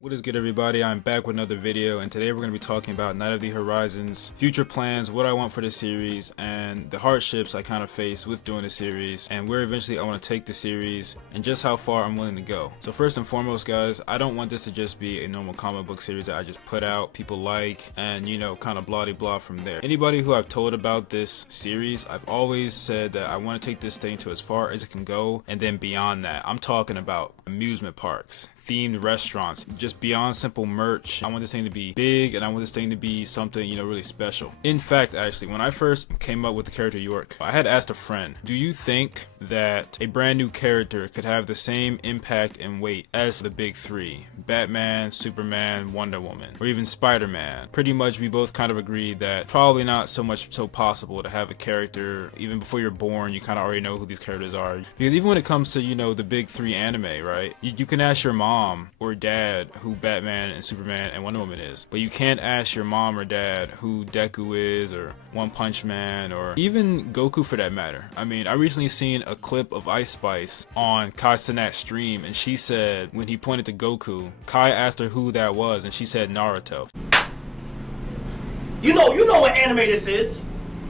What is good, everybody? I'm back with another video, and today we're going to be talking about Night of the Horizons, future plans, what I want for the series, and the hardships I kind of face with doing the series, and where eventually I want to take the series, and just how far I'm willing to go. So first and foremost, guys, I don't want this to just be a normal comic book series that I just put out, people like, and kind of blah-de-blah from there. Anybody who I've told about this series, I've always said that I want to take this thing to as far as it can go, and then beyond that. I'm talking about amusement parks, themed restaurants, just beyond simple merch. I want this thing to be big, and I want this thing to be something, really special. In fact, actually, when I first came up with the character York, I had asked a friend, do you think that a brand new character could have the same impact and weight as the big three? Batman, Superman, Wonder Woman, or even Spider-Man. Pretty much we both kind of agreed that probably not so much so possible to have a character, even before you're born, you kind of already know who these characters are. Because even when it comes to, the big three anime, right? You can ask your mom or dad who Batman and Superman and Wonder Woman is, but you can't ask your mom or dad who Deku is, or One Punch Man, or even Goku for that matter. I mean, I recently seen a clip of Ice Spice on Kai Cenat's stream, and she said when he pointed to Goku, Kai asked her who that was, and she said Naruto. You know what anime this is.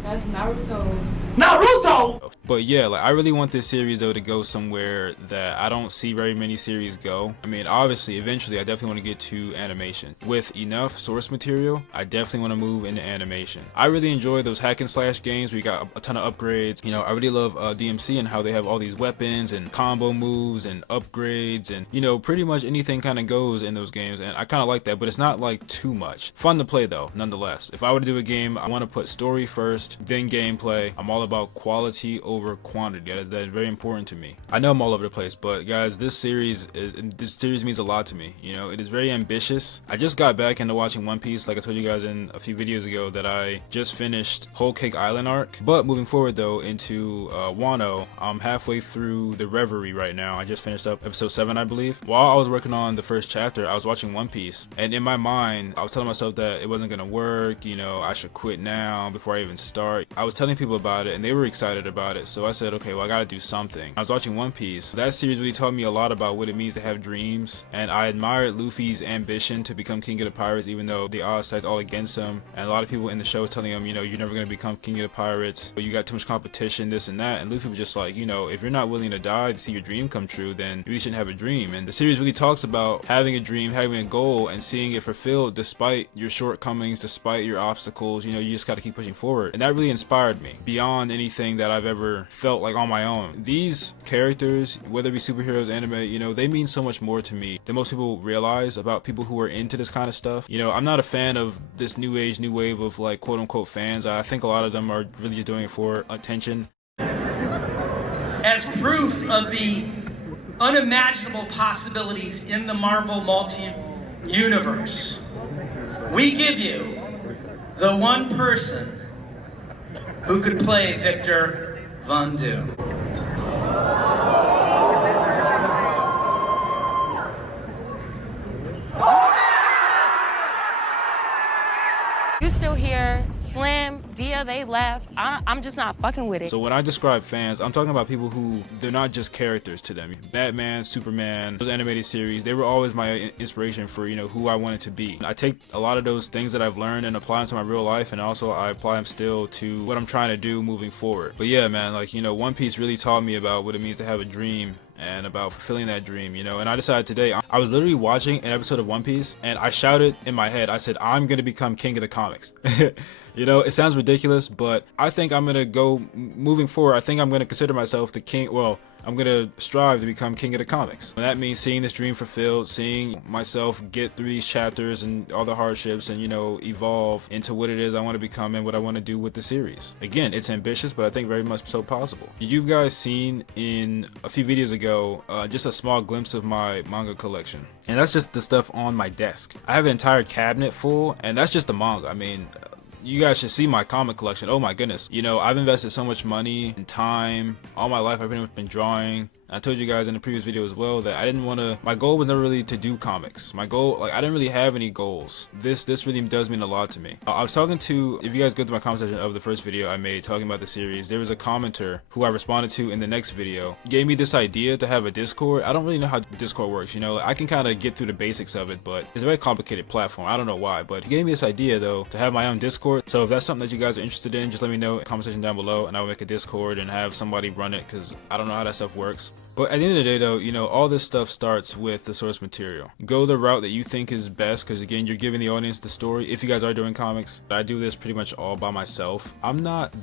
That's Naruto. Naruto! But yeah, I really want this series though to go somewhere that I don't see very many series go. I mean, obviously, eventually I definitely want to get to animation. With enough source material, I definitely want to move into animation. I really enjoy those hack and slash games where you got a ton of upgrades. I really love DMC and how they have all these weapons and combo moves and upgrades, and pretty much anything kind of goes in those games, and I kind of like that, but it's not like too much. Fun to play though, nonetheless. If I were to do a game, I want to put story first, then gameplay. I'm all about quality over quantity. That is very important to me. I know I'm all over the place, but guys, this series means a lot to me. It is very ambitious. I just got back into watching One Piece, like I told you guys in a few videos ago, that I just finished Whole Cake Island arc. But moving forward though into Wano, I'm halfway through the Reverie right now. I just finished up episode 7, I believe. While I was working on the first chapter, I was watching One Piece, and in my mind I was telling myself that it wasn't gonna work. I should quit now before I even start. I was telling people about it and they were excited about it, so I said, okay, well, I gotta do something. I was watching One Piece. That series really taught me a lot about what it means to have dreams, and I admired Luffy's ambition to become king of the pirates, even though the odds stacked all against him, and a lot of people in the show telling him, you're never gonna become king of the pirates, but you got too much competition, this and that. And Luffy was just like, if you're not willing to die to see your dream come true, then you really shouldn't have a dream. And the series really talks about having a dream, having a goal, and seeing it fulfilled despite your shortcomings, despite your obstacles. You just gotta keep pushing forward, and that really inspired me beyond anything that I've ever felt like on my own. These characters, whether it be superheroes, anime, they mean so much more to me than most people realize about people who are into this kind of stuff. I'm not a fan of this new wave of like quote unquote fans. I think a lot of them are really just doing it for attention. As proof of the unimaginable possibilities in the Marvel multi-universe, we give you the one person who could play Victor Von Doom. You still here? Slim, Dia, they left. I'm just not fucking with it. So when I describe fans, I'm talking about people who, they're not just characters to them. Batman, Superman, those animated series, they were always my inspiration for, who I wanted to be. I take a lot of those things that I've learned and apply them to my real life, and also I apply them still to what I'm trying to do moving forward. But yeah, man, One Piece really taught me about what it means to have a dream and about fulfilling that dream, and I decided today, I was literally watching an episode of One Piece, and I shouted in my head, I said, I'm gonna become king of the comics. It sounds ridiculous, but I think I'm gonna go, moving forward, I think I'm gonna consider myself the king, well, I'm gonna strive to become king of the comics. And that means seeing this dream fulfilled, seeing myself get through these chapters and all the hardships and, evolve into what it is I want to become and what I want to do with the series. Again, it's ambitious, but I think very much so possible. You guys seen in a few videos ago, just a small glimpse of my manga collection. And that's just the stuff on my desk. I have an entire cabinet full, and that's just the manga. I mean, you guys should see my comic collection. Oh my goodness. I've invested so much money and time. All my life I've pretty much been drawing I told you guys in the previous video as well that I didn't want to, my goal was never really to do comics. My goal, like, I didn't really have any goals. This really does mean a lot to me. I was talking to, if you guys go through my comment section of the first video I made talking about the series, there was a commenter who I responded to in the next video, gave me this idea to have a Discord. I don't really know how Discord works, you know, I can kind of get through the basics of it, but it's a very complicated platform. I don't know why, but he gave me this idea though to have my own Discord. So if that's something that you guys are interested in, just let me know in the comment section down below and I will make a Discord and have somebody run it, because I don't know how that stuff works. But at the end of the day though, you know, all this stuff starts with the source material. Go the route that you think is best, because again, you're giving the audience the story. If you guys are doing comics, I do this pretty much all by myself.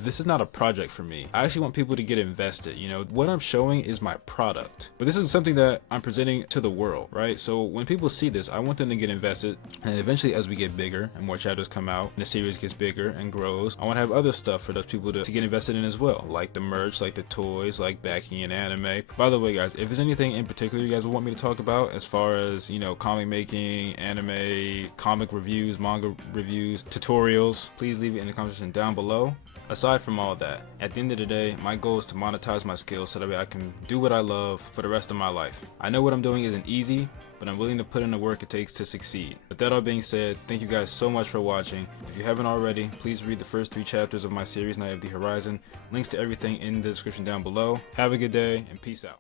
This is not a project for me. I actually want people to get invested, you know. What I'm showing is my product. But this is something that I'm presenting to the world, right? So when people see this, I want them to get invested. And eventually as we get bigger and more chapters come out and the series gets bigger and grows, I want to have other stuff for those people to get invested in as well. Like the merch, like the toys, like backing an anime. By the way guys, if there's anything in particular you guys would want me to talk about as far as, you know, comic making, anime, comic reviews, manga reviews, tutorials, please leave it in the comment section down below. Aside from all that, at the end of the day, my goal is to monetize my skills so that way I can do what I love for the rest of my life. I know what I'm doing isn't easy, but I'm willing to put in the work it takes to succeed. With that all being said, thank you guys so much for watching. If you haven't already, please read the first 3 chapters of my series, Night of the Horizon. Links to everything in the description down below. Have a good day, and peace out.